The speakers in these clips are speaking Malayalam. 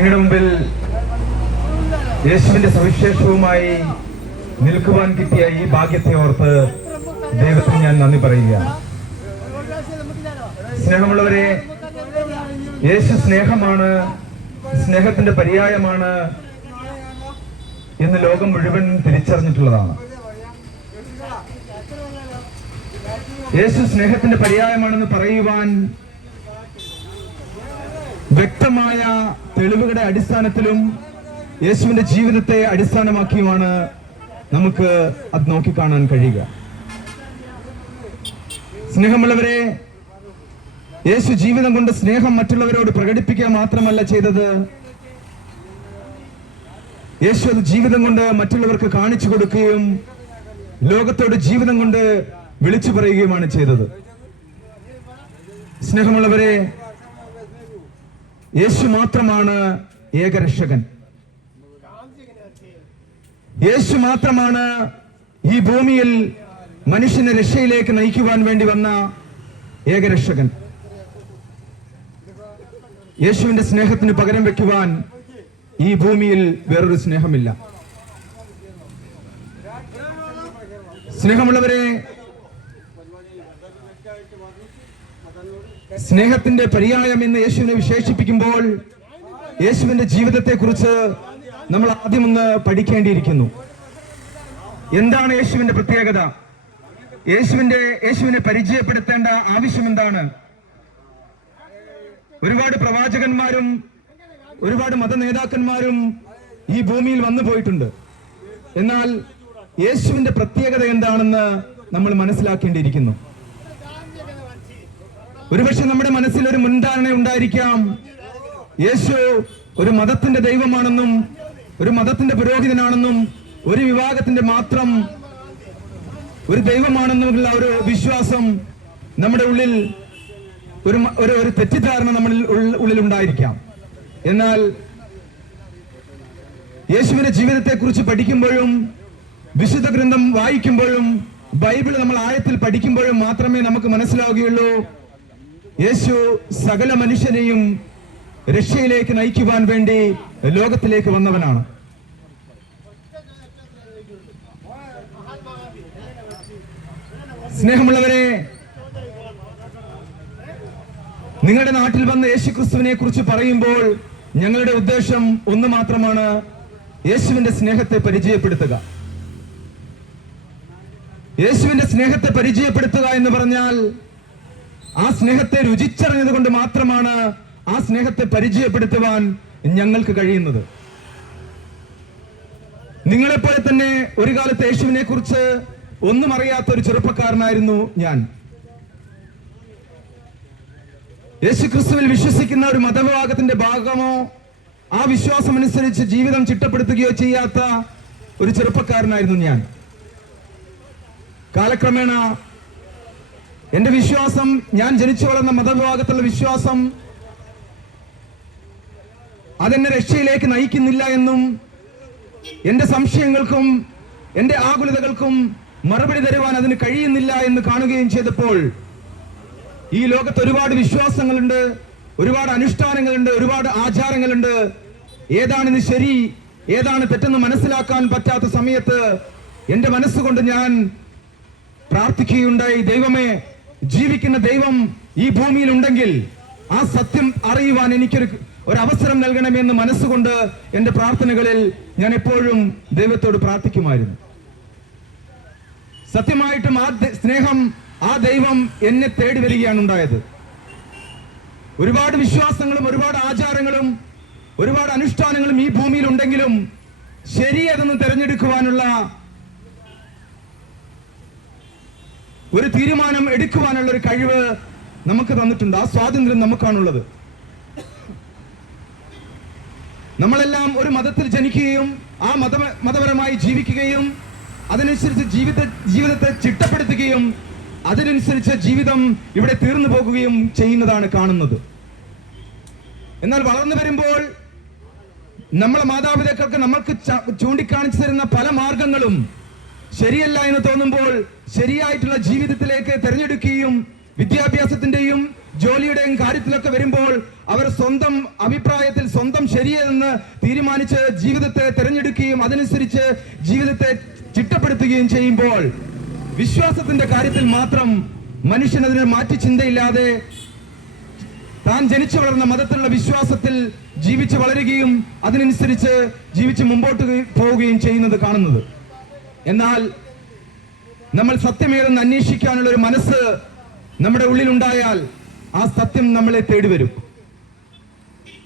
നിങ്ങളുടെ മുമ്പിൽ യേശുവിന്റെ സവിശേഷവുമായി നിൽക്കുവാൻ കിട്ടിയ ഈ ഭാഗ്യത്തെ ഓർത്ത് ദൈവത്തിന് ഞാൻ നന്ദി പറയുകയാണ് സ്നേഹമുള്ളവരെ യേശു സ്നേഹമാണ് സ്നേഹത്തിന്റെ പര്യായമാണ് എന്ന് ലോകം മുഴുവൻ തിരിച്ചറിഞ്ഞിട്ടുള്ളതാണ്. യേശു സ്നേഹത്തിന്റെ പര്യായമാണെന്ന് പറയുവാൻ വ്യക്തമായ തെളിവുകളുടെ അടിസ്ഥാനത്തിലും യേശുവിന്റെ ജീവിതത്തെ അടിസ്ഥാനമാക്കിയുമാണ് നമുക്ക് അത് നോക്കിക്കാണാൻ കഴിയുക. സ്നേഹമുള്ളവരെ യേശു ജീവിതം കൊണ്ട് സ്നേഹം മറ്റുള്ളവരോട് പ്രകടിപ്പിക്കുക മാത്രമല്ല ചെയ്തത്. യേശു അത് ജീവിതം കൊണ്ട് മറ്റുള്ളവർക്ക് കാണിച്ചു കൊടുക്കുകയും ലോകത്തോട് ജീവിതം കൊണ്ട് വിളിച്ചു പറയുകയുമാണ് ചെയ്തത്. സ്നേഹമുള്ളവരെ യേശു മാത്രമാണ് ഏകരക്ഷകൻ. യേശു മാത്രമാണ് ഈ ഭൂമിയിൽ മനുഷ്യനെ രക്ഷയിലേക്ക് നയിക്കുവാൻ വേണ്ടി വന്ന ഏകരക്ഷകൻ. യേശുവിന്റെ സ്നേഹത്തിന് പകരം വെക്കുവാൻ ഈ ഭൂമിയിൽ വേറൊരു സ്നേഹമില്ല. സ്നേഹമുള്ളവരെ സ്നേഹത്തിന്റെ പര്യായം എന്ന് യേശുവിനെ വിശേഷിപ്പിക്കുമ്പോൾ യേശുവിന്റെ ജീവിതത്തെ കുറിച്ച് നമ്മൾ ആദ്യം ഒന്ന് പഠിക്കേണ്ടിയിരിക്കുന്നു. എന്താണ് യേശുവിന്റെ പ്രത്യേകത? യേശുവിന്റെ യേശുവിനെ പരിചയപ്പെടുത്തേണ്ട ആവശ്യം എന്താണ് ഒരുപാട് പ്രവാചകന്മാരും ഒരുപാട് മത നേതാക്കന്മാരും ഈ ഭൂമിയിൽ വന്നു പോയിട്ടുണ്ട്. എന്നാൽ യേശുവിന്റെ പ്രത്യേകത എന്താണെന്ന് നമ്മൾ മനസ്സിലാക്കേണ്ടിയിരിക്കുന്നു. ഒരുപക്ഷെ നമ്മുടെ മനസ്സിൽ ഒരു മുൻധാരണ ഉണ്ടായിരിക്കാം. യേശു ഒരു മതത്തിന്റെ ദൈവമാണെന്നും ഒരു മതത്തിന്റെ പുരോഹിതനാണെന്നും ഒരു വിഭാഗത്തിന്റെ മാത്രം ഒരു ദൈവമാണെന്നുമുള്ള ഒരു വിശ്വാസം നമ്മുടെ ഉള്ളിൽ ഒരു ഒരു തെറ്റിദ്ധാരണ നമ്മളിൽ ഉള്ളിൽ ഉണ്ടായിരിക്കാം. എന്നാൽ യേശുവിന്റെ ജീവിതത്തെ കുറിച്ച് പഠിക്കുമ്പോഴും വിശുദ്ധ ഗ്രന്ഥം വായിക്കുമ്പോഴും ബൈബിൾ നമ്മൾ ആഴത്തിൽ പഠിക്കുമ്പോഴും മാത്രമേ നമുക്ക് മനസ്സിലാവുകയുള്ളൂ. യേശു സകല മനുഷ്യനെയും രക്ഷയിലേക്ക് നയിക്കുവാൻ വേണ്ടി ലോകത്തിലേക്ക് വന്നവനാണ്. സ്നേഹമുള്ളവരെ നിങ്ങളുടെ നാട്ടിൽ വന്ന യേശു ക്രിസ്തുവിനെ കുറിച്ച് പറയുമ്പോൾ ഞങ്ങളുടെ ഉദ്ദേശം ഒന്ന് മാത്രമാണ് യേശുവിന്റെ സ്നേഹത്തെ പരിചയപ്പെടുത്തുക. യേശുവിന്റെ സ്നേഹത്തെ പരിചയപ്പെടുത്തുക എന്ന് പറഞ്ഞാൽ ആ സ്നേഹത്തെ രുചിച്ചറിഞ്ഞതുകൊണ്ട് മാത്രമാണ് ആ സ്നേഹത്തെ പരിചയപ്പെടുത്തുവാൻ ഞങ്ങൾക്ക് കഴിയുന്നത്. നിങ്ങളെപ്പോലെ തന്നെ ഒരു കാലത്ത് യേശുവിനെ കുറിച്ച് ഒന്നും അറിയാത്ത ഒരു ചെറുപ്പക്കാരനായിരുന്നു ഞാൻ. യേശു ക്രിസ്തുവിൽ വിശ്വസിക്കുന്ന ഒരു മതവിഭാഗത്തിന്റെ ഭാഗമോ ആ വിശ്വാസം അനുസരിച്ച് ജീവിതം ചിട്ടപ്പെടുത്തുകയോ ചെയ്യാത്ത ഒരു ചെറുപ്പക്കാരനായിരുന്നു ഞാൻ. കാലക്രമേണ എന്റെ വിശ്വാസം ഞാൻ ജനിച്ചു വളർന്ന മതവിഭാഗത്തിലുള്ള വിശ്വാസം അതെന്നെ രക്ഷയിലേക്ക് നയിക്കുന്നില്ല എന്നും എന്റെ സംശയങ്ങൾക്കും എന്റെ ആകുലതകൾക്കും മറുപടി തരുവാൻ അതിന് കഴിയുന്നില്ല എന്ന് കാണുകയും ചെയ്തപ്പോൾ ഈ ലോകത്ത് ഒരുപാട് വിശ്വാസങ്ങളുണ്ട് ഒരുപാട് അനുഷ്ഠാനങ്ങളുണ്ട് ഒരുപാട് ആചാരങ്ങളുണ്ട്. ഏതാണിത് ശരി? ഏതാണ് തെറ്റെന്ന് മനസ്സിലാക്കാൻ പറ്റാത്ത സമയത്ത് എന്റെ മനസ്സുകൊണ്ട് ഞാൻ പ്രാർത്ഥിക്കുകയുണ്ടായി. ദൈവമേ ജീവിക്കുന്ന ദൈവം ഈ ഭൂമിയിൽ ഉണ്ടെങ്കിൽ ആ സത്യം അറിയുവാൻ എനിക്കൊരു ഒരു അവസരം നൽകണമെന്ന് മനസ്സുകൊണ്ട് എന്റെ പ്രാർത്ഥനകളിൽ ഞാൻ എപ്പോഴും ദൈവത്തോട് പ്രാർത്ഥിക്കുമായിരുന്നു. സത്യമായിട്ടും ആ സ്നേഹം ആ ദൈവം എന്നെ തേടി വരികയാണ് ഉണ്ടായത്. ഒരുപാട് വിശ്വാസങ്ങളും ഒരുപാട് ആചാരങ്ങളും ഒരുപാട് അനുഷ്ഠാനങ്ങളും ഈ ഭൂമിയിൽ ഉണ്ടെങ്കിലും ശരിയതെന്ന് തിരഞ്ഞെടുക്കുവാനുള്ള ഒരു തീരുമാനം എടുക്കുവാനുള്ള ഒരു കഴിവ് നമുക്ക് തന്നിട്ടുണ്ട്. ആ സ്വാതന്ത്ര്യം നമുക്കാണുള്ളത്. നമ്മളെല്ലാം ഒരു മതത്തിൽ ജനിക്കുകയും ആ മത മതപരമായി ജീവിക്കുകയും അതിനനുസരിച്ച് ജീവിത ജീവിതത്തെ ചിട്ടപ്പെടുത്തുകയും അതിനനുസരിച്ച് ജീവിതം ഇവിടെ തീർന്നു പോകുകയും ചെയ്യുന്നതാണ് കാണുന്നത്. എന്നാൽ വളർന്നു വരുമ്പോൾ നമ്മളെ മാതാപിതാക്കൾക്ക് നമ്മൾക്ക് ചൂണ്ടിക്കാണിച്ചു തരുന്ന പല മാർഗങ്ങളും ശരിയല്ല എന്ന് തോന്നുമ്പോൾ ശരിയായിട്ടുള്ള ജീവിതത്തിലേക്ക് തിരഞ്ഞെടുക്കുകയും വിദ്യാഭ്യാസത്തിന്റെയും ജോലിയുടെയും കാര്യത്തിലൊക്കെ വരുമ്പോൾ അവർ സ്വന്തം അഭിപ്രായത്തിൽ സ്വന്തം ശരിയെന്ന് തീരുമാനിച്ച് ജീവിതത്തെ തിരഞ്ഞെടുക്കുകയും അതനുസരിച്ച് ജീവിതത്തെ ചിട്ടപ്പെടുത്തുകയും ചെയ്യുമ്പോൾ വിശ്വാസത്തിന്റെ കാര്യത്തിൽ മാത്രം മനുഷ്യൻ അതിന് മാറ്റി ചിന്തയില്ലാതെ താൻ ജനിച്ചു വളർന്ന മതത്തിലുള്ള വിശ്വാസത്തിൽ ജീവിച്ചു വളരുകയും അതിനനുസരിച്ച് ജീവിച്ച് മുമ്പോട്ട് പോവുകയും ചെയ്യുന്നത് കാണുന്നത്. എന്നാൽ നമ്മൾ സത്യമേതെന്ന് അന്വേഷിക്കാനുള്ള ഒരു മനസ്സ് നമ്മുടെ ഉള്ളിലുണ്ടായാൽ ആ സത്യം നമ്മളെ തേടി വരും.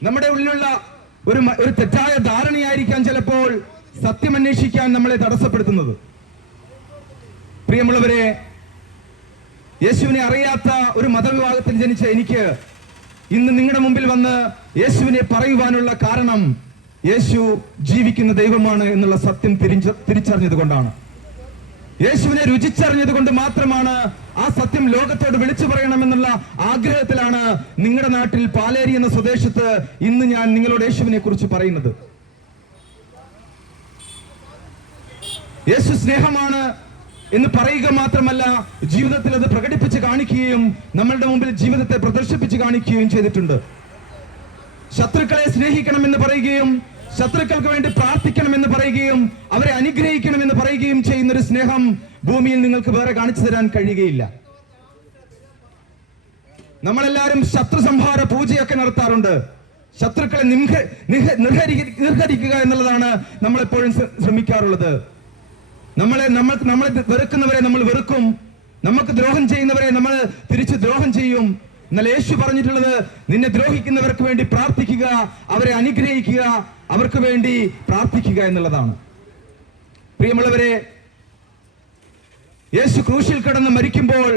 നമ്മുടെ ഉള്ളിലുള്ള ഒരു ഒരു തെറ്റായ ധാരണയായിരിക്കാം ചിലപ്പോൾ സത്യം അന്വേഷിക്കാൻ നമ്മളെ തടസ്സപ്പെടുത്തുന്നത്. പ്രിയമുള്ളവരെ യേശുവിനെ അറിയാത്ത ഒരു മതവിഭാഗത്തിൽ ജനിച്ച എനിക്ക് ഇന്ന് നിങ്ങളുടെ മുമ്പിൽ വന്ന് യേശുവിനെ പറയുവാനുള്ള കാരണം യേശു ജീവിക്കുന്ന ദൈവമാണ് എന്നുള്ള സത്യം തിരിച്ച തിരിച്ചറിഞ്ഞത് കൊണ്ടാണ് യേശുവിനെ രുചിച്ചറിഞ്ഞത് കൊണ്ട് മാത്രമാണ് ആ സത്യം ലോകത്തോട് വിളിച്ചു പറയണമെന്നുള്ള ആഗ്രഹത്തിലാണ് നിങ്ങളുടെ നാട്ടിൽ പാലേരി എന്ന സ്വദേശത്ത് ഇന്ന് ഞാൻ നിങ്ങളോട് യേശുവിനെ കുറിച്ച് പറയുന്നത്. യേശു സ്നേഹമാണ് എന്ന് പറയുക മാത്രമല്ല ജീവിതത്തിൽ അത് പ്രകടിപ്പിച്ച് കാണിക്കുകയും നമ്മളുടെ മുമ്പിൽ ജീവിതത്തെ പ്രദർശിപ്പിച്ച് കാണിക്കുകയും ചെയ്തിട്ടുണ്ട്. ശത്രുക്കളെ സ്നേഹിക്കണം എന്ന് പറയുകയും ശത്രുക്കൾക്ക് വേണ്ടി പ്രാർത്ഥിക്കണമെന്ന് പറയുകയും അവരെ അനുഗ്രഹിക്കണമെന്ന് പറയുകയും ചെയ്യുന്ന ഒരു സ്നേഹം ഭൂമിയിൽ നിങ്ങൾക്ക് വേറെ കാണിച്ചു തരാൻ കഴിയുകയില്ല. നമ്മളെല്ലാവരും ശത്രു സംഹാര പൂജയൊക്കെ നടത്താറുണ്ട്. ശത്രുക്കളെ നിർഹരിക്കുക എന്നുള്ളതാണ് നമ്മൾ എപ്പോഴും ശ്രമിക്കാറുള്ളത്. നമ്മളെ നമ്മൾ നമ്മളെ വെറുക്കുന്നവരെ നമ്മൾ വെറുക്കും. നമുക്ക് ദ്രോഹം ചെയ്യുന്നവരെ നമ്മൾ തിരിച്ച് ദ്രോഹം ചെയ്യും. എന്നാൽ യേശു പറഞ്ഞിട്ടുള്ളത് നിന്നെ ദ്രോഹിക്കുന്നവർക്ക് വേണ്ടി പ്രാർത്ഥിക്കുക അവരെ അനുഗ്രഹിക്കുക അവർക്ക് വേണ്ടി പ്രാർത്ഥിക്കുക എന്നുള്ളതാണ്. പ്രിയമുള്ളവരെ യേശു ക്രൂശിൽ കിടന്ന് മരിക്കുമ്പോൾ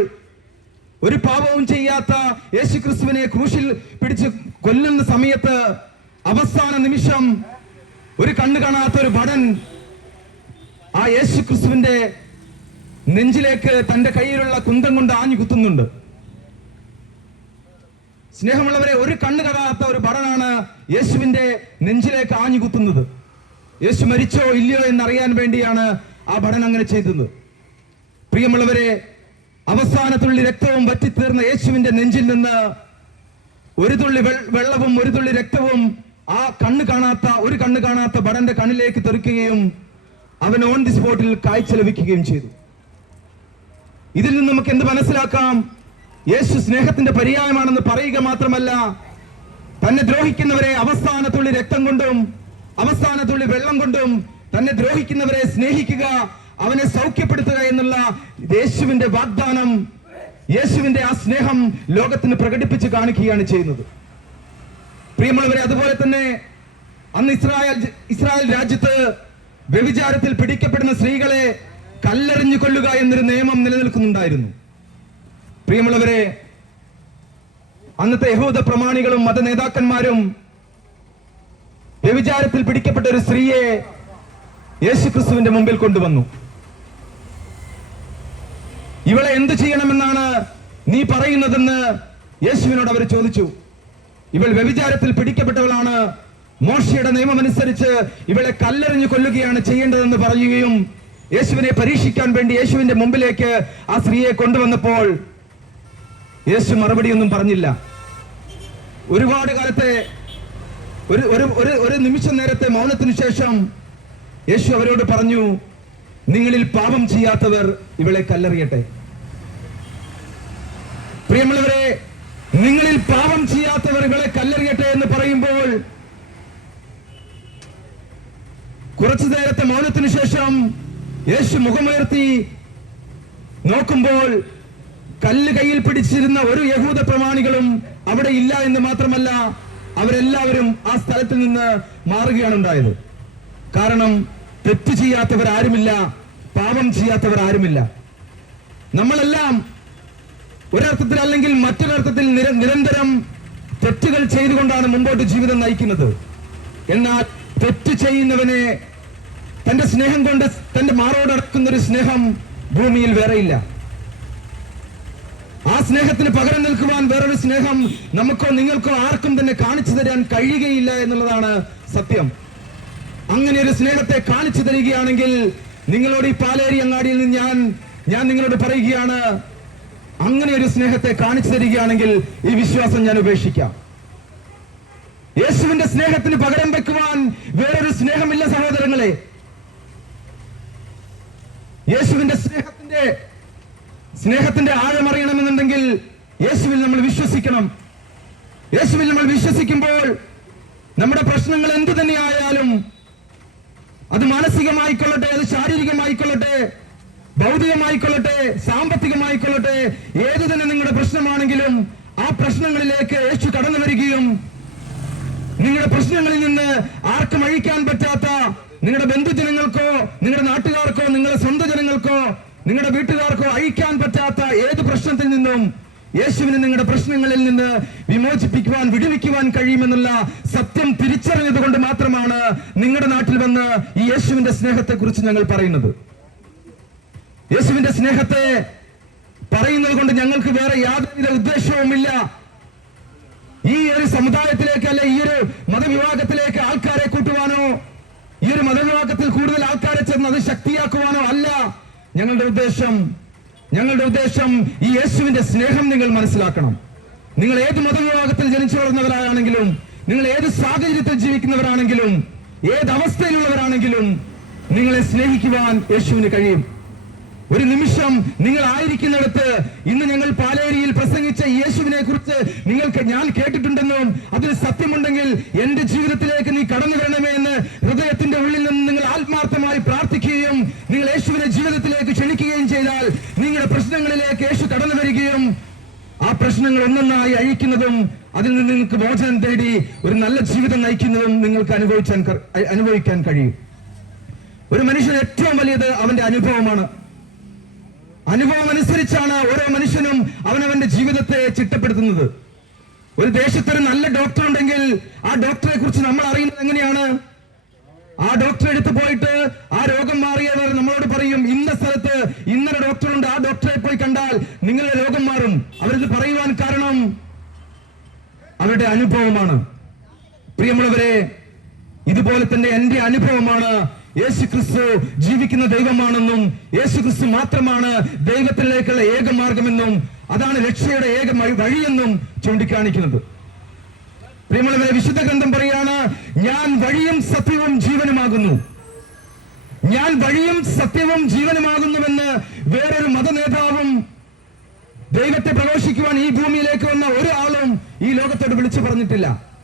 ഒരു പാപവും ചെയ്യാത്ത യേശു ക്രിസ്തുവിനെ ക്രൂശിൽ പിടിച്ച് കൊല്ലുന്ന സമയത്ത് അവസാന നിമിഷം ഒരു കണ്ണു കാണാത്ത ഒരു ഭടൻ ആ യേശു ക്രിസ്തുവിന്റെ നെഞ്ചിലേക്ക് തന്റെ കയ്യിലുള്ള കുന്തം കൊണ്ട് ആഞ്ഞു കുത്തുന്നുണ്ട് സ്നേഹമുള്ളവരെ ഒരു കണ്ണു കാണാത്ത ഒരു ഭടനാണ് യേശുവിന്റെ നെഞ്ചിലേക്ക് ആഞ്ഞു കുത്തുന്നത് യേശു മരിച്ചോ ഇല്ലയോ എന്നറിയാൻ വേണ്ടിയാണ് ആ ഭടൻ അങ്ങനെ ചെയ്തത്. പ്രിയമുള്ളവരെ അവസാന തുള്ളി രക്തവും വറ്റിത്തീർന്ന യേശുവിന്റെ നെഞ്ചിൽ നിന്ന് ഒരു തുള്ളി വെള്ളവും ഒരു തുള്ളി രക്തവും ആ കണ്ണ് കാണാത്ത ഒരു കണ്ണ് കാണാത്ത ഭടന്റെ കണ്ണിലേക്ക് തെറിക്കുകയും അവൻ ഓൺ ദി സ്പോട്ടിൽ കാഴ്ച ലഭിക്കുകയും ചെയ്തു. ഇതിൽ നിന്ന് നമുക്ക് എന്ത് മനസ്സിലാക്കാം? യേശു സ്നേഹത്തിന്റെ പര്യായമാണെന്ന് പറയുക മാത്രമല്ല തന്നെ ദ്രോഹിക്കുന്നവരെ അവസാന തുള്ളി രക്തം കൊണ്ടും അവസാന തുള്ളി വെള്ളം കൊണ്ടും തന്നെ ദ്രോഹിക്കുന്നവരെ സ്നേഹിക്കുക അവനെ സൗഖ്യപ്പെടുത്തുക എന്നുള്ള യേശുവിന്റെ വാഗ്ദാനം യേശുവിന്റെ ആ സ്നേഹം ലോകത്തിന് പ്രകടിപ്പിച്ച് കാണിക്കുകയാണ് ചെയ്യുന്നത്. പ്രിയമുള്ളവരെ അതുപോലെ തന്നെ അന്ന് ഇസ്രായേൽ ഇസ്രായേൽ രാജ്യത്ത് വ്യഭിചാരത്തിൽ പിടിക്കപ്പെടുന്ന സ്ത്രീകളെ കല്ലെറിഞ്ഞു കൊല്ലുക എന്നൊരു നിയമം നിലനിൽക്കുന്നുണ്ടായിരുന്നു. പ്രിയമുള്ളവരെ അന്നത്തെ യഹൂദ പ്രമാണികളും മത നേതാക്കന്മാരും വ്യവിചാരത്തിൽ പിടിക്കപ്പെട്ട ഒരു സ്ത്രീയെ യേശു ക്രിസ്തുവിന്റെ മുമ്പിൽ കൊണ്ടുവന്നു. ഇവളെ എന്ത് ചെയ്യണമെന്നാണ് നീ പറയുന്നതെന്ന് യേശുവിനോട് അവർ ചോദിച്ചു. ഇവൾ വ്യഭിചാരത്തിൽ പിടിക്കപ്പെട്ടവളാണ്. മോശയുടെ നിയമമനുസരിച്ച് ഇവളെ കല്ലെറിഞ്ഞു കൊല്ലുകയാണ് ചെയ്യേണ്ടതെന്ന് പറയുകയും യേശുവിനെ പരീക്ഷിക്കാൻ വേണ്ടി യേശുവിന്റെ മുമ്പിലേക്ക് ആ സ്ത്രീയെ കൊണ്ടുവന്നപ്പോൾ യേശു മറുപടിയൊന്നും പറഞ്ഞില്ല. ഒരുപാട് കാലത്തെ ഒരു ഒരു ഒരു ഒരു നിമിഷം നേരത്തെ മൗനത്തിനു ശേഷം യേശു അവരോട് പറഞ്ഞു നിങ്ങളിൽ പാപം ചെയ്യാത്തവർ ഇവളെ കല്ലെറിയട്ടെ. പ്രിയമുള്ളവരെ നിങ്ങളിൽ പാപം ചെയ്യാത്തവർ ഇവളെ കല്ലെറിയട്ടെ എന്ന് പറയുമ്പോൾ കുറച്ചു നേരത്തെ മൗനത്തിനു ശേഷം യേശു മുഖമുയർത്തി നോക്കുമ്പോൾ കല്ല് കയ്യിൽ പിടിച്ചിരുന്ന ഒരു യഹൂദ പ്രമാണികളും അവിടെ ഇല്ല എന്ന് മാത്രമല്ല അവരെല്ലാവരും ആ സ്ഥലത്ത് നിന്ന് മാറുകയാണ് ഉണ്ടായത്. കാരണം തെറ്റ് ചെയ്യാത്തവരാരുമില്ല പാപം ചെയ്യാത്തവർ ആരുമില്ല. നമ്മളെല്ലാം ഒരർത്ഥത്തിൽ അല്ലെങ്കിൽ മറ്റൊരർത്ഥത്തിൽ നിര നിരന്തരം തെറ്റുകൾ ചെയ്തുകൊണ്ടാണ് മുമ്പോട്ട് ജീവിതം നയിക്കുന്നത്. എന്നാൽ തെറ്റ് ചെയ്യുന്നവനെ തന്റെ സ്നേഹം കൊണ്ട് തന്റെ മാറോടക്കുന്ന ഒരു സ്നേഹം ഭൂമിയിൽ വേറെയില്ല സ്നേഹത്തിന് പകരം നിൽക്കുവാൻ വേറൊരു സ്നേഹം നമുക്കോ നിങ്ങൾക്കോ ആർക്കും തന്നെ കാണിച്ചു തരാൻ കഴിയുകയില്ല എന്നുള്ളതാണ് സത്യം. അങ്ങനെ ഒരു സ്നേഹത്തെ കാണിച്ചു തരികയാണെങ്കിൽ നിങ്ങളോട് ഈ പാലേരി അങ്ങാടിയിൽ നിന്ന് ഞാൻ ഞാൻ നിങ്ങളോട് പറയുകയാണ് അങ്ങനെ ഒരു സ്നേഹത്തെ കാണിച്ചു തരികയാണെങ്കിൽ ഈ വിശ്വാസം ഞാൻ ഉപേക്ഷിക്കാം. യേശുവിന്റെ സ്നേഹത്തിന് പകരം വെക്കുവാൻ വേറൊരു സ്നേഹമില്ല സഹോദരങ്ങളെ. യേശുവിന്റെ സ്നേഹത്തിന്റെ സ്നേഹത്തിന്റെ ആഴമറിയണമെന്നുണ്ടെങ്കിൽ യേശുവിൽ നമ്മൾ വിശ്വസിക്കണം. യേശുവിൽ നമ്മൾ വിശ്വസിക്കുമ്പോൾ നമ്മുടെ പ്രശ്നങ്ങൾ എന്തു തന്നെയായാലും അത് മാനസികമായിക്കൊള്ളട്ടെ അത് ശാരീരികമായിക്കൊള്ളട്ടെ ഭൗതികമായിക്കൊള്ളട്ടെ സാമ്പത്തികമായിക്കൊള്ളട്ടെ ഏതു തന്നെ നിങ്ങളുടെ പ്രശ്നമാണെങ്കിലും ആ പ്രശ്നങ്ങളിലേക്ക് യേശു കടന്നു വരികയും നിങ്ങളുടെ പ്രശ്നങ്ങളിൽ നിന്ന് ആർക്കും അഴിക്കാൻ പറ്റാത്ത നിങ്ങളുടെ ബന്ധുജനങ്ങൾക്കോ നിങ്ങളുടെ നാട്ടുകാർക്കോ നിങ്ങളുടെ സ്വന്തം ജനങ്ങൾക്കോ നിങ്ങളുടെ വീട്ടുകാർക്കോ അഴിക്കാൻ പറ്റാത്ത ഏത് പ്രശ്നത്തിൽ നിന്നും യേശുവിന് നിങ്ങളുടെ പ്രശ്നങ്ങളിൽ നിന്ന് വിമോചിപ്പിക്കുവാൻ വിടുവിക്കുവാൻ കഴിയുമെന്നുള്ള സത്യം തിരിച്ചറിഞ്ഞതുകൊണ്ട് മാത്രമാണ് നിങ്ങളുടെ നാട്ടിൽ വന്ന് ഈ യേശുവിന്റെ സ്നേഹത്തെ കുറിച്ച് ഞങ്ങൾ പറയുന്നത്. യേശുവിന്റെ സ്നേഹത്തെ പറയുന്നത് കൊണ്ട് ഞങ്ങൾക്ക് വേറെ യാതൊരുവിധ ഉദ്ദേശവുമില്ല. ഈ ഒരു സമുദായത്തിലേക്ക് അല്ലെ ഈ ഒരു മതവിഭാഗത്തിലേക്ക് ആൾക്കാരെ കൂട്ടുവാനോ ഈ ഒരു മതവിഭാഗത്തിൽ കൂടുതൽ ആൾക്കാരെ ചെന്ന് അത് ശക്തിയാക്കുവാനോ അല്ല ഞങ്ങളുടെ ഉദ്ദേശം. ഞങ്ങളുടെ ഉദ്ദേശം ഈ യേശുവിന്റെ സ്നേഹം നിങ്ങൾ മനസ്സിലാക്കണം. നിങ്ങൾ ഏത് മതവിഭാഗത്തിൽ ജനിച്ചു വളർന്നവരാണെങ്കിലും നിങ്ങൾ ഏത് സാഹചര്യത്തിൽ ജീവിക്കുന്നവരാണെങ്കിലും ഏത് അവസ്ഥയിലുള്ളവരാണെങ്കിലും നിങ്ങളെ സ്നേഹിക്കുവാൻ യേശുവിന് കഴിയും. ഒരു നിമിഷം നിങ്ങൾ ആയിരിക്കുന്നിടത്ത് ഇന്ന് ഞങ്ങൾ പാലേരിയിൽ പ്രസംഗിച്ച യേശുവിനെ കുറിച്ച് നിങ്ങൾക്ക് ഞാൻ കേട്ടിട്ടുണ്ടെന്നും അതിന് സത്യമുണ്ടെങ്കിൽ എന്റെ ജീവിതത്തിലേക്ക് നീ കടന്നു വരണമേ എന്ന് ഹൃദയത്തിന്റെ ഉള്ളിൽ നിന്ന് നിങ്ങൾ ആത്മാർത്ഥമായി പ്രാർത്ഥിക്കുകയും നിങ്ങൾ യേശുവിനെ ജീവിതത്തിലേക്ക് ക്ഷണിക്കുകയും ചെയ്താൽ നിങ്ങളുടെ പ്രശ്നങ്ങളിലേക്ക് യേശു കടന്നു വരികയും ആ പ്രശ്നങ്ങൾ ഒന്നൊന്നായി അഴിക്കുന്നതും അതിൽ നിന്ന് നിങ്ങൾക്ക് മോചനം തേടി ഒരു നല്ല ജീവിതം നയിക്കുന്നതും നിങ്ങൾക്ക് അനുഭവിച്ചാൻ ക- അനുഭവിക്കാൻ കഴിയും. ഒരു മനുഷ്യൻ ഏറ്റവും വലിയത് അവന്റെ അനുഭവമാണ്. അനുഭവം അനുസരിച്ചാണ് ഓരോ മനുഷ്യനും അവനവന്റെ ജീവിതത്തെ ചിട്ടപ്പെടുത്തുന്നത്. ഒരു ദേശത്തൊരു നല്ല ഡോക്ടർ ഉണ്ടെങ്കിൽ ആ ഡോക്ടറെ കുറിച്ച് നമ്മൾ അറിയുന്നത് എങ്ങനെയാണ്? ആ ഡോക്ടറെ എടുത്തു പോയിട്ട് ആ രോഗം മാറിയവർ നമ്മളോട് പറയും ഇന്ന സ്ഥലത്ത് ഇന്നലെ ഡോക്ടറുണ്ട് ആ ഡോക്ടറെ പോയി കണ്ടാൽ നിങ്ങളുടെ രോഗം മാറും അവരിത് പറയുവാൻ കാരണം അവരുടെ അനുഭവമാണ് പ്രിയമുള്ളവരെ ഇതുപോലെ തന്നെ എന്റെ അനുഭവമാണ് യേശു ക്രിസ്തു ജീവിക്കുന്ന ദൈവമാണെന്നും യേശു ക്രിസ്തു മാത്രമാണ് ദൈവത്തിലേക്കുള്ള ഏക മാർഗമെന്നും അതാണ് രക്ഷയുടെ ഏക വഴി- വഴിയെന്നും ചൂണ്ടിക്കാണിക്കുന്നത്. പ്രിയമുള്ളവരെ വിശുദ്ധ ഗ്രന്ഥം പറയാണ് ഞാൻ വഴിയും സത്യവും ജീവനുമാകുന്നു. ഞാൻ വഴിയും സത്യവും ജീവനുമാകുന്നുവെന്ന് വേറൊരു മതനേതാവും ദൈവത്തെ പ്രവേശിക്കുവാൻ ഈ ഭൂമിയിലേക്ക് വന്ന ഒരാളും ഈ ലോകത്തോട് വിളിച്ചു പറഞ്ഞിട്ടില്ല.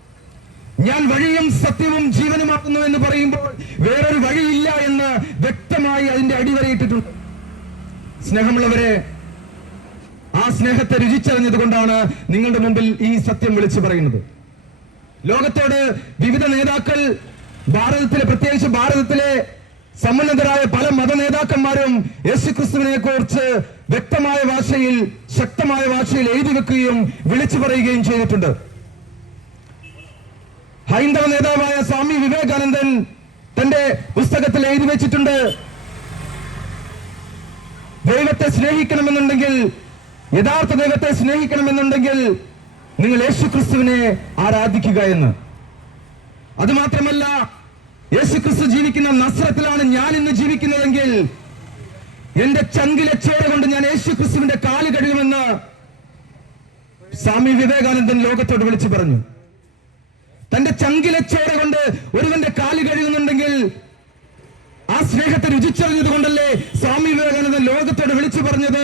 ഞാൻ വഴിയും സത്യവും ജീവനുമാക്കുന്നു എന്ന് പറയുമ്പോൾ വേറൊരു വഴിയില്ല എന്ന് വ്യക്തമായി അതിന്റെ അടിവരയിട്ടിട്ടുണ്ട്. സ്നേഹമുള്ളവരെ ആ സ്നേഹത്തെ രുചിച്ചറിഞ്ഞത് കൊണ്ടാണ് നിങ്ങളുടെ മുമ്പിൽ ഈ സത്യം വിളിച്ചു പറയുന്നത്. ലോകത്തോട് വിവിധ നേതാക്കൾ ഭാരതത്തിലെ പ്രത്യേകിച്ച് ഭാരതത്തിലെ സമുന്നതരായ പല മത നേതാക്കന്മാരും യേശുക്രിസ്തുവിനെ കുറിച്ച് വ്യക്തമായ ഭാഷയിൽ ശക്തമായ ഭാഷയിൽ എഴുതി വെക്കുകയും വിളിച്ചു പറയുകയും ചെയ്തിട്ടുണ്ട്. ഹൈന്ദവ നേതാവായ സ്വാമി വിവേകാനന്ദൻ തന്റെ പുസ്തകത്തിൽ എഴുതി വെച്ചിട്ടുണ്ട്. ദൈവത്തെ സ്നേഹിക്കണമെന്നുണ്ടെങ്കിൽ യഥാർത്ഥ ദൈവത്തെ സ്നേഹിക്കണമെന്നുണ്ടെങ്കിൽ നിങ്ങൾ യേശു ക്രിസ്തുവിനെ ആരാധിക്കുക എന്ന്. അത് മാത്രമല്ല യേശു ക്രിസ്തു ജീവിക്കുന്ന നസ്രത്തിലാണ് ഞാൻ ഇന്ന് ജീവിക്കുന്നതെങ്കിൽ എന്റെ ചങ്കിലെ ചോര കൊണ്ട് ഞാൻ യേശു ക്രിസ്തുവിന്റെ കാൽ കഴിയുമെന്ന് സ്വാമി വിവേകാനന്ദൻ ലോകത്തോട് വിളിച്ചു പറഞ്ഞു. തന്റെ ചങ്കിലെ കൊണ്ട് ഒരുവന്റെ കാൽ കഴുകുന്നുണ്ടെങ്കിൽ ആ സ്നേഹത്തെ രുചിച്ചറിഞ്ഞത് കൊണ്ടല്ലേ സ്വാമി വിവേകാനന്ദൻ ലോകത്തോട് വിളിച്ചു പറഞ്ഞത്?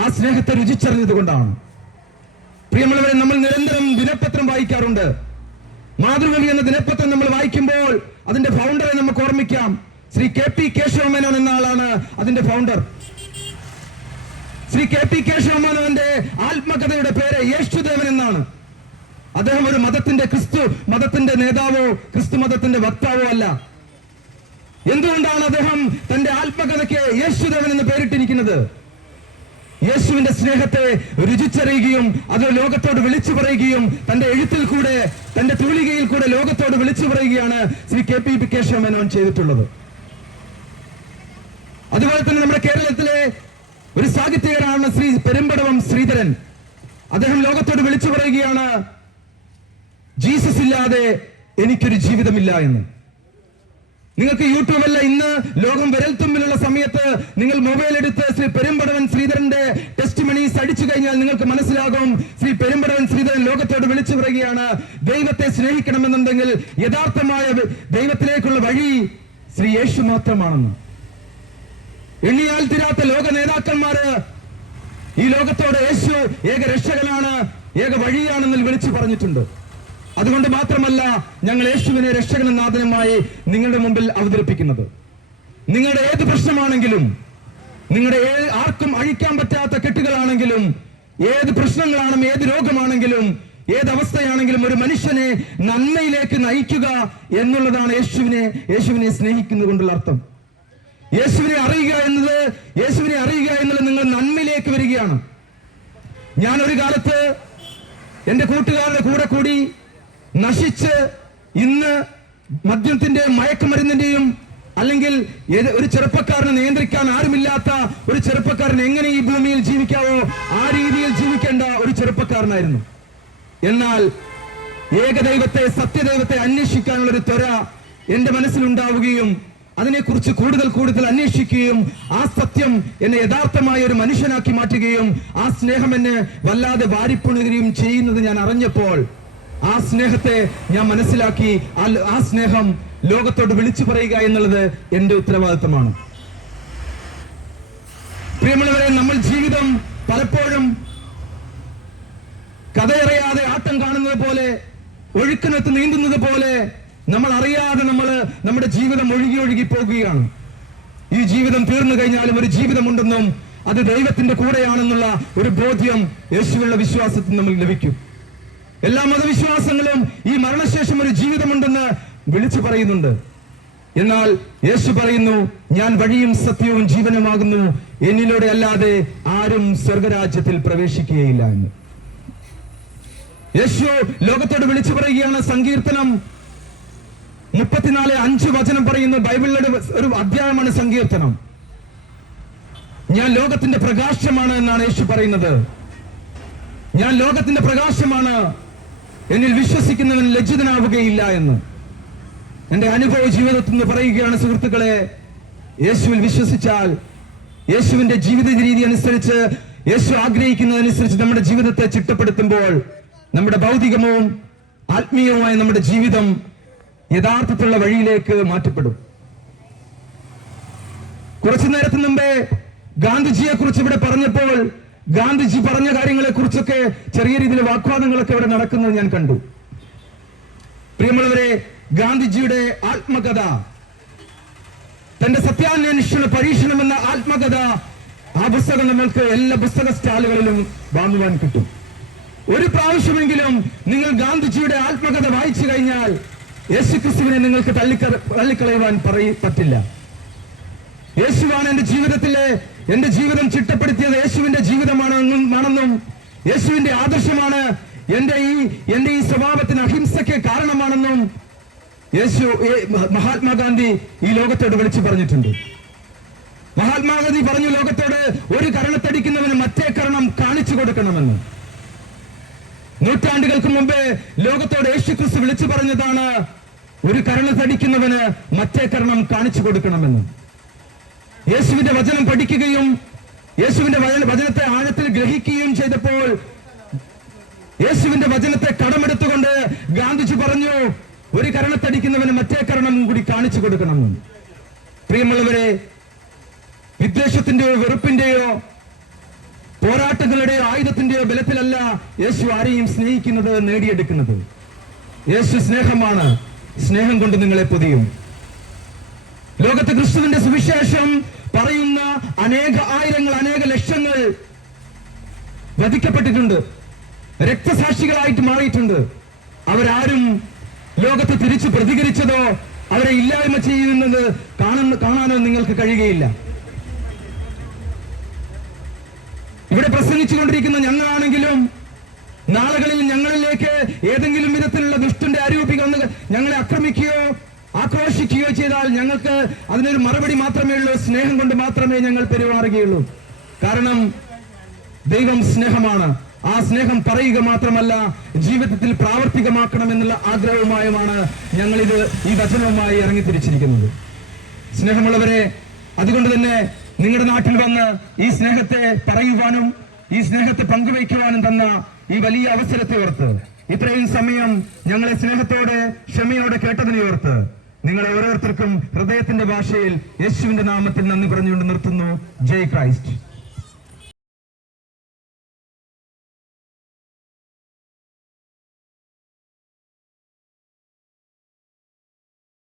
ആ സ്നേഹത്തെ രുചിച്ചറിഞ്ഞത് കൊണ്ടാണ് പ്രിയമുള്ളവരെ നമ്മൾ നിരന്തരം ദിനപത്രം വായിക്കാറുണ്ട്. മാതൃഭൂമി എന്ന ദിനപത്രം നമ്മൾ വായിക്കുമ്പോൾ അതിന്റെ ഫൗണ്ടറെ നമുക്ക് ഓർമ്മിക്കാം. ശ്രീ കെ പി കേശവമേനോൻ എന്ന ആളാണ് അതിന്റെ ഫൗണ്ടർ ശ്രീ കെ പി കേശവമേനോന്റെ ആത്മകഥയുടെ പേര് യേശുദേവൻ എന്നാണ്. അദ്ദേഹം ഒരു മതത്തിന്റെ ക്രിസ്തു മതത്തിന്റെ നേതാവോ ക്രിസ്തു മതത്തിന്റെ വക്താവോ അല്ല. എന്തുകൊണ്ടാണ് അദ്ദേഹം തന്റെ ആത്മകഥയ്ക്ക് യേശുദേവൻ എന്ന് പേരിട്ടിരിക്കുന്നത്? യേശുവിന്റെ സ്നേഹത്തെ രുചിച്ചറിയുകയും അത് ലോകത്തോട് വിളിച്ചു പറയുകയും തന്റെ എഴുത്തിൽ കൂടെ തന്റെ തൂലികയിൽ കൂടെ ലോകത്തോട് വിളിച്ചു പറയുകയാണ് ശ്രീ കെ പി കേശവമേനോൻ ചെയ്തിട്ടുള്ളത്. അതുപോലെ തന്നെ നമ്മുടെ കേരളത്തിലെ ഒരു സാഹിത്യകാരാണ് ശ്രീ പെരുമ്പടവം ശ്രീധരൻ. അദ്ദേഹം ലോകത്തോട് വിളിച്ചു പറയുകയാണ് ജീസസ് ഇല്ലാതെ എനിക്കൊരു ജീവിതമില്ല എന്ന്. നിങ്ങൾക്ക് യൂട്യൂബല്ല ഇന്ന് ലോകം വിരൽ തുമ്പിലുള്ള സമയത്ത് നിങ്ങൾ മൊബൈൽ എടുത്ത് ശ്രീ പെരുമ്പടവൻ ശ്രീധരന്റെ ടെസ്റ്റ് മണീസ് അടിച്ചു കഴിഞ്ഞാൽ നിങ്ങൾക്ക് മനസ്സിലാകും. ശ്രീ പെരുമ്പടവൻ ശ്രീധരൻ ലോകത്തോട് വിളിച്ചു പറയുകയാണ് ദൈവത്തെ സ്നേഹിക്കണമെന്നുണ്ടെങ്കിൽ യഥാർത്ഥമായ ദൈവത്തിലേക്കുള്ള വഴി ശ്രീ യേശു മാത്രമാണെന്ന്. എണ്ണിയാൽ തീരാത്ത ലോക നേതാക്കന്മാര് ഈ ലോകത്തോട് യേശു ഏക രക്ഷകനാണ് ഏക വഴിയാണെന്ന് വിളിച്ചു പറഞ്ഞിട്ടുണ്ട്. അതുകൊണ്ട് മാത്രമല്ല ഞങ്ങൾ യേശുവിനെ രക്ഷകനും നാഥനുമായി നിങ്ങളുടെ മുമ്പിൽ അവതരിപ്പിക്കുന്നത്. നിങ്ങളുടെ ഏത് പ്രശ്നമാണെങ്കിലും നിങ്ങളുടെ ആർക്കും അഴിക്കാൻ പറ്റാത്ത കെട്ടുകളാണെങ്കിലും ഏത് പ്രശ്നങ്ങളാണെങ്കിലും ഏത് രോഗമാണെങ്കിലും ഏത് അവസ്ഥയാണെങ്കിലും ഒരു മനുഷ്യനെ നന്മയിലേക്ക് നയിക്കുക എന്നുള്ളതാണ് യേശുവിനെ യേശുവിനെ സ്നേഹിക്കുന്നത് കൊണ്ടുള്ള അർത്ഥം. യേശുവിനെ അറിയുക എന്നത് യേശുവിനെ അറിയുക എന്നുള്ളത് നിങ്ങൾ നന്മയിലേക്ക് വരികയാണ്. ഞാൻ ഒരു കാലത്ത് എന്റെ കൂട്ടുകാരുടെ കൂടെ കൂടി നശിച്ച് ഇന്ന് മദ്യത്തിന്റെയും മയക്കുമരുന്നിന്റെയും അല്ലെങ്കിൽ ഒരു ചെറുപ്പക്കാരനെ നിയന്ത്രിക്കാൻ ആരുമില്ലാത്ത ഒരു ചെറുപ്പക്കാരൻ എങ്ങനെ ഈ ഭൂമിയിൽ ജീവിക്കാവോ ആ രീതിയിൽ ജീവിക്കേണ്ട ഒരു ചെറുപ്പക്കാരനായിരുന്നു. എന്നാൽ ഏകദൈവത്തെ സത്യദൈവത്തെ അന്വേഷിക്കാനുള്ള ഒരു ത്വര എന്റെ മനസ്സിലുണ്ടാവുകയും അതിനെക്കുറിച്ച് കൂടുതൽ കൂടുതൽ അന്വേഷിക്കുകയും ആ സത്യം എന്നെ യഥാർത്ഥമായ ഒരു മനുഷ്യനാക്കി മാറ്റുകയും ആ സ്നേഹം എന്നെ വല്ലാതെ വാരിപ്പുണുകയും ചെയ്യുന്നത് ഞാൻ അറിഞ്ഞപ്പോൾ ആ സ്നേഹത്തെ ഞാൻ മനസ്സിലാക്കി. ആ- സ്നേഹം ലോകത്തോട് വിളിച്ചു പറയുക എന്നുള്ളത് എന്റെ ഉത്തരവാദിത്തമാണ്. പ്രിയമുള്ളവരെ നമ്മൾ ജീവിതം പലപ്പോഴും കഥയറിയാതെ ആട്ടം കാണുന്നത് പോലെ ഒഴുക്കിനത്ത് നീന്തുന്നത് പോലെ നമ്മൾ അറിയാതെ നമ്മൾ നമ്മുടെ ജീവിതം ഒഴുകി ഒഴുകി പോകുകയാണ്. ഈ ജീവിതം തീർന്നു കഴിഞ്ഞാലും ഒരു ജീവിതമുണ്ടെന്നും അത് ദൈവത്തിന്റെ കൂടെയാണെന്നുള്ള ഒരു ബോധ്യം യേശുവിനുള്ള വിശ്വാസത്തിൽ നമ്മൾ ലഭിക്കും. എല്ലാ മതവിശ്വാസങ്ങളും ഈ മരണശേഷം ഒരു ജീവിതമുണ്ടെന്ന് വിളിച്ചു പറയുന്നുണ്ട്. എന്നാൽ യേശു പറയുന്നു ഞാൻ വഴിയും സത്യവും ജീവനുമാകുന്നു. എന്നിലൂടെ അല്ലാതെ ആരും സ്വർഗരാജ്യത്തിൽ പ്രവേശിക്കുകയില്ല എന്ന്. യേശു ലോകത്തോട് വിളിച്ചു പറയുകയാണ് സങ്കീർത്തനം മുപ്പത്തിനാല് അഞ്ച് വചനം പറയുന്ന. ബൈബിളിലെ ഒരു അധ്യായമാണ് സങ്കീർത്തനം. ഞാൻ ലോകത്തിന്റെ പ്രകാശമാണ് എന്നാണ് യേശു പറയുന്നത്. ഞാൻ ലോകത്തിന്റെ പ്രകാശമാണ് എന്നിൽ വിശ്വസിക്കുന്നവൻ ലജ്ജിതനാവുകയില്ല എന്ന്. എന്റെ അനുഭവ ജീവിതത്തിൽ നിന്ന് പറയുകയാണ് സുഹൃത്തുക്കളെ യേശുവിൽ വിശ്വസിച്ചാൽ യേശുവിന്റെ ജീവിത രീതി അനുസരിച്ച് യേശു ആഗ്രഹിക്കുന്നതനുസരിച്ച് നമ്മുടെ ജീവിതത്തെ ചിട്ടപ്പെടുത്തുമ്പോൾ നമ്മുടെ ഭൗതികമോ ആത്മീയവുമായ നമ്മുടെ ജീവിതം യഥാർത്ഥത്തിലുള്ള വഴിയിലേക്ക് മാറ്റപ്പെടും. കുറച്ചു നേരത്തിന് മുമ്പേ ഗാന്ധിജിയെ കുറിച്ച് ഇവിടെ പറഞ്ഞപ്പോൾ ഗാന്ധിജി പറഞ്ഞ കാര്യങ്ങളെ കുറിച്ചൊക്കെ ചെറിയ രീതിയിൽ വാഗ്വാദങ്ങളൊക്കെ ഇവിടെ നടക്കുന്നത് ഞാൻ കണ്ടു. പ്രിയമുള്ളവരെ ഗാന്ധിജിയുടെ ആത്മകഥ തന്റെ സത്യാന്വേഷണ പരീക്ഷണം എന്ന ആത്മകഥ ആ പുസ്തകം നമ്മൾക്ക് എല്ലാ പുസ്തക സ്റ്റാളുകളിലും വാങ്ങുവാൻ കിട്ടും. ഒരു പ്രാവശ്യമെങ്കിലും നിങ്ങൾ ഗാന്ധിജിയുടെ ആത്മകഥ വായിച്ചു കഴിഞ്ഞാൽ യേശുക്രിസ്തുവിനെ നിങ്ങൾക്ക് തള്ളിക്ക തള്ളിക്കളയുവാൻ പറയ പറ്റില്ല. യേശുവാണ് എന്റെ ജീവിതത്തിലെ എന്റെ ജീവിതം ചിട്ടപ്പെടുത്തിയത് യേശുവിന്റെ ജീവിതമാണ് ആണെന്നും യേശുവിന്റെ ആദർശമാണ്. എന്റെ ഈ എന്റെ ഈ സ്വഭാവത്തിന് അഹിംസയ്ക്ക് കാരണമാണെന്നും യേശു മഹാത്മാഗാന്ധി ഈ ലോകത്തോട് വിളിച്ചു പറഞ്ഞിട്ടുണ്ട്. മഹാത്മാഗാന്ധി പറഞ്ഞു ലോകത്തോട് ഒരു കരണത്തടിക്കുന്നവന് മറ്റേ കരണം കാണിച്ചു കൊടുക്കണമെന്ന്. നൂറ്റാണ്ടുകൾക്ക് മുമ്പേ ലോകത്തോട് യേശു ക്രിസ്തു വിളിച്ചു പറഞ്ഞതാണ് ഒരു കരണത്തടിക്കുന്നവന് മറ്റേ കരണം കാണിച്ചു കൊടുക്കണമെന്ന്. യേശുവിന്റെ വചനം പഠിക്കുകയും യേശുവിന്റെ വചനത്തെ ആഴത്തിൽ ഗ്രഹിക്കുകയും ചെയ്തപ്പോൾ യേശുവിന്റെ വചനത്തെ കടമെടുത്തുകൊണ്ട് ഗാന്ധിജി പറഞ്ഞു ഒരു കരണത്തടിക്കുന്നവന് മറ്റേ കരണം കൂടി കാണിച്ചു കൊടുക്കണം. പ്രിയമുള്ളവരെ വിദ്വേഷത്തിന്റെയോ വെറുപ്പിന്റെയോ പോരാട്ടങ്ങളുടെയോ ആയുധത്തിന്റെയോ ബലത്തിലല്ല യേശു ആരെയും സ്നേഹിക്കുന്നത് നേടിയെടുക്കുന്നത്. യേശു സ്നേഹമാണ്. സ്നേഹം കൊണ്ട് നിങ്ങളെ പൊതിയും. ലോകത്ത് ക്രിസ്തുവിന്റെ സുവിശേഷം പറയുന്ന അനേക ആയിരങ്ങൾ അനേക ലക്ഷങ്ങൾ വധിക്കപ്പെട്ടിട്ടുണ്ട്. രക്തസാക്ഷികളായിട്ട് മാറിയിട്ടുണ്ട്. അവരാരും ലോകത്ത് തിരിച്ചു പ്രതികരിച്ചതോ അവരെ ഇല്ലായ്മ ചെയ്യുന്നത് കാണുന്ന കാണാനോ നിങ്ങൾക്ക് കഴിയുകയില്ല. ഇവിടെ പ്രസംഗിച്ചുകൊണ്ടിരിക്കുന്ന ഞങ്ങളാണെങ്കിലും നാളുകളിൽ ഞങ്ങളിലേക്ക് ഏതെങ്കിലും വിധത്തിലുള്ള ദുഷ്ടന്റെ വന്ന് ഞങ്ങളെ ആക്രമിക്കുകയോ ആക്രോശിക്കുകയോ ചെയ്താൽ ഞങ്ങൾക്ക് അതിനൊരു മറുപടി മാത്രമേ ഉള്ളൂ സ്നേഹം കൊണ്ട് മാത്രമേ ഞങ്ങൾ പെരുമാറുകയുള്ളൂ. കാരണം ദൈവം സ്നേഹമാണ്. ആ സ്നേഹം പറയുക മാത്രമല്ല ജീവിതത്തിൽ പ്രാവർത്തികമാക്കണം എന്നുള്ള ആഗ്രഹവുമായുമാണ് ഞങ്ങൾ ഇത് ഈ വചനവുമായി ഇറങ്ങിത്തിരിച്ചിരിക്കുന്നത്. സ്നേഹമുള്ളവരെ അതുകൊണ്ട് തന്നെ നിങ്ങളുടെ നാട്ടിൽ വന്ന് ഈ സ്നേഹത്തെ പറയുവാനും ഈ സ്നേഹത്തെ പങ്കുവയ്ക്കുവാനും തന്ന ഈ വലിയ അവസരത്തെ ഓർത്ത് ഇത്രയും സമയം ഞങ്ങളെ സ്നേഹത്തോടെ ക്ഷമയോടെ കേട്ടതിനെ ഓർത്ത് നിങ്ങൾ ഓരോരുത്തർക്കും ഹൃദയത്തിന്റെ ഭാഷയിൽ യേശുവിന്റെ നാമത്തിൽ നന്ദി പറഞ്ഞുകൊണ്ട് നിർത്തുന്നു. ജയ് ക്രൈസ്റ്റ്.